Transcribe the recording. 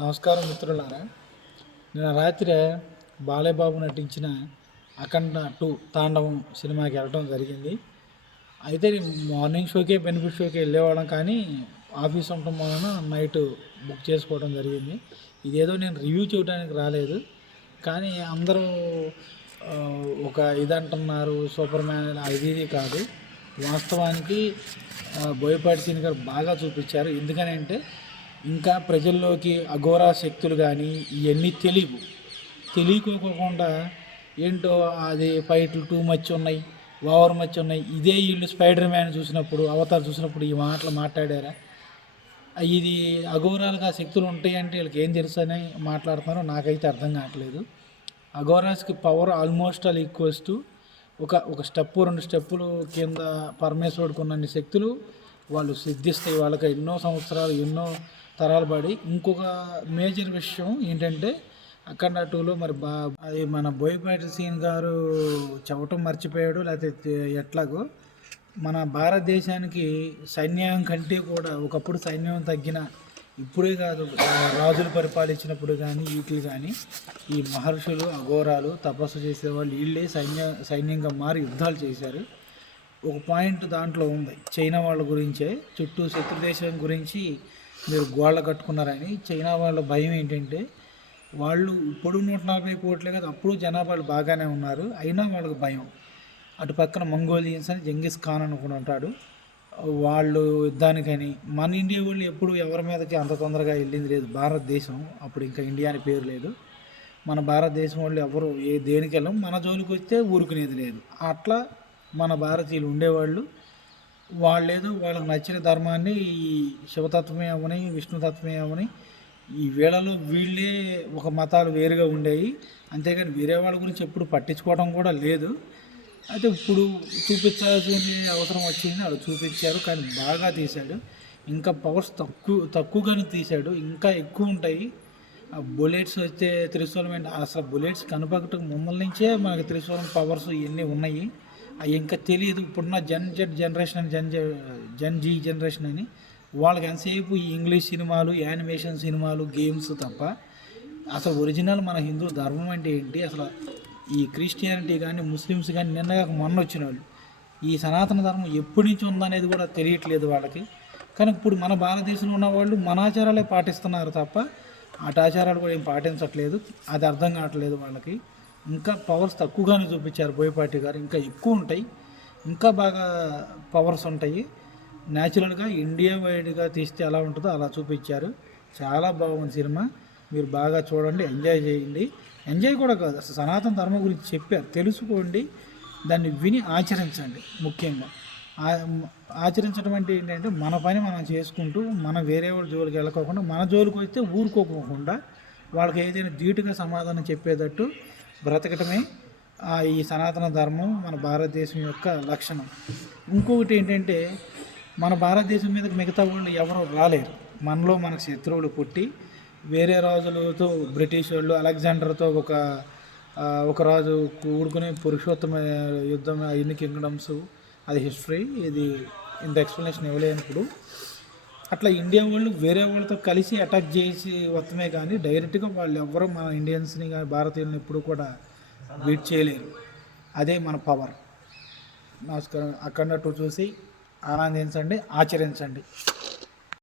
నమస్కారం మిత్రులారా. నిన్న రాత్రి బాలయ్యబాబు నటించిన అఖండ 2 తాండవం సినిమాకి వెళ్ళడం జరిగింది. అయితే మార్నింగ్ షోకే బెనిఫిట్ షోకే వెళ్ళేవాళ్ళం, కానీ ఆఫీస్ ఉండటం వలన నైట్ బుక్ చేసుకోవడం జరిగింది. ఇదేదో నేను రివ్యూ చేయడానికి రాలేదు, కానీ అందరూ ఒక ఇదంటున్నారు సూపర్ మ్యాన్ అది ఇది కాదు. వాస్తవానికి బోయపాటి సీన్ గారు బాగా చూపించారు. ఎందుకని అంటే ఇంకా ప్రజల్లోకి అఘోరా శక్తులు కానీ ఇవన్నీ తెలియకోకుండా ఏంటో అది ఫైట్లు టూ మచ్ ఉన్నాయి, ఓవర్ మచ్ ఉన్నాయి. ఇదే వీళ్ళు స్పైడర్ మ్యాన్ చూసినప్పుడు, అవతార్ చూసినప్పుడు ఈ మాటలు మాట్లాడారా? ఇది అఘోరాలుగా శక్తులు ఉంటాయి అంటే వీళ్ళకి ఏం తెలుసు అని మాట్లాడుతున్నారో నాకైతే అర్థం కావట్లేదు. అఘోరాస్కి power almost all equals to ఒక స్టెప్పు 2 స్టెప్పులు కింద పరమేశ్వరుడికి ఉన్నన్ని శక్తులు వాళ్ళు సిద్ధిస్తాయి. వాళ్ళకి ఎన్నో సంవత్సరాలు ఎన్నో తరాలు పడి. ఇంకొక మేజర్ విషయం ఏంటంటే అఖండ 2లో మరి అది మన బోయపాటి సీన్ గారు చెప్పటం మర్చిపోయాడు, లేకపోతే ఎట్లాగో మన భారతదేశానికి సైన్యం కంటే కూడా ఒకప్పుడు సైన్యం తగ్గిన, ఇప్పుడే కాదు రాజులు పరిపాలించినప్పుడు కానీ వీటికి కానీ ఈ మహర్షులు అఘోరాలు తపస్సు చేసేవాళ్ళు వీళ్ళే సైన్యంగా మారి యుద్ధాలు చేశారు. ఒక పాయింట్ దాంట్లో ఉంది చైనా వాళ్ళ గురించే, చుట్టూ శత్రుదేశం గురించి మీరు గోళ్ళ కట్టుకున్నారని. చైనా వాళ్ళ భయం ఏంటంటే వాళ్ళు ఇప్పుడు 140 కోట్లే కదా, అప్పుడు జనాభాలు బాగానే ఉన్నారు, అయినా వాళ్ళకి భయం. అటు పక్కన మంగోలియన్స్ అని జంగిస్ ఖాన్ అనుకుని ఉంటాడు, వాళ్ళు యుద్ధానికని. మన ఇండియా వాళ్ళు ఎప్పుడు ఎవరి మీదకి అంత తొందరగా వెళ్ళింది లేదు. భారతదేశం అప్పుడు ఇంకా ఇండియా అని పేరు లేదు. మన భారతదేశం వాళ్ళు ఎవరు దేనికి వెళ్ళం, మన జోలికి వస్తే ఊరుకునేది లేదు. అట్లా మన భారతీయులు ఉండేవాళ్ళు. వాళ్ళేదో వాళ్ళకి నచ్చిన ధర్మాన్ని ఈ శివతత్వమే అవని విష్ణుతత్వమే అవని ఈ వీళ్ళలో వీళ్ళే ఒక మతాలు వేరుగా ఉండేవి, అంతేగాని వేరే వాళ్ళ గురించి ఎప్పుడు పట్టించుకోవడం కూడా లేదు. అయితే ఇప్పుడు చూపించాల్సిన అవసరం వచ్చింది, వాళ్ళు చూపించారు, కానీ బాగా తీశాడు. ఇంకా పవర్స్ తక్కువగానే తీశాడు, ఇంకా ఎక్కువ ఉంటాయి. ఆ బుల్లెట్స్ వచ్చే త్రిశూలం ఏంటి, అసలు బుల్లెట్స్ కనపడటం ముందల నుంచే మనకి త్రిశూలం పవర్స్ ఇవన్నీ ఉన్నాయి. అవి ఇంకా తెలియదు. ఇప్పుడున్న జనరేషన్ జన్ జీ జనరేషన్ అని వాళ్ళకి ఎంతసేపు ఈ ఇంగ్లీష్ సినిమాలు, యానిమేషన్ సినిమాలు, గేమ్స్ తప్ప అసలు ఒరిజినల్ మన హిందూ ధర్మం అంటే ఏంటి, అసలు ఈ క్రిస్టియానిటీ కానీ ముస్లిమ్స్ కానీ నిన్నగా మొన్న వచ్చిన వాళ్ళు ఈ సనాతన ధర్మం ఎప్పటి నుంచి ఉందనేది కూడా తెలియట్లేదు వాళ్ళకి. కానీ ఇప్పుడు మన భారతదేశంలో ఉన్న వాళ్ళు మన ఆచారాలే పాటిస్తున్నారు తప్ప అటు ఆచారాలు కూడా ఏం పాటించట్లేదు. అది అర్థం కావట్లేదు వాళ్ళకి. ఇంకా పవర్స్ తక్కువగానే చూపించారు బోయపాటి గారు, ఇంకా ఎక్కువ ఉంటాయి, ఇంకా బాగా పవర్స్ ఉంటాయి. న్యాచురల్గా ఇండియా వైడ్గా తీస్తే ఎలా ఉంటుందో అలా చూపించారు. చాలా బాగుంది సినిమా, మీరు బాగా చూడండి, ఎంజాయ్ చేయండి. ఎంజాయ్ కూడా కాదు, అసలు సనాతన ధర్మం గురించి చెప్పారు, తెలుసుకోండి, దాన్ని విని ఆచరించండి. ముఖ్యంగా ఆచరించడం అంటే ఏంటంటే మన పని మనం చేసుకుంటూ మన వేరే వాళ్ళ జోలికి వెళ్ళకోకుండా మన జోలికి వస్తే ఊరుకోకుండా వాళ్ళకి ఏదైనా ధీటుగా సమాధానం చెప్పేటట్టు బ్రతకటమే ఈ సనాతన ధర్మం, మన భారతదేశం యొక్క లక్షణం. ఇంకొకటి ఏంటంటే మన భారతదేశం మీద మిగతా వాళ్ళు ఎవరు రాలేరు. మనలో మనకు శత్రువులు పుట్టి వేరే రాజులతో, బ్రిటిష్ వాళ్ళు అలెగ్జాండర్తో ఒక రాజు కూడుకుని పురుషోత్తమ యుద్ధం, ఎన్ని కింగ్డమ్స్, అది హిస్టరీ. ఇది ఇంత ఎక్స్ప్లెనేషన్ ఇవ్వలేనప్పుడు అట్లా ఇండియా వాళ్ళు వేరే వాళ్ళతో కలిసి అటాక్ చేసి వస్తమే కానీ డైరెక్ట్గా వాళ్ళు ఎవ్వరూ మన ఇండియన్స్ని కానీ భారతీయులను ఎప్పుడు కూడా బీట్ చేయలేరు. అదే మన పవర్. నమస్కారం. అఖండ 2 చూసి ఆనందించండి, ఆచరించండి.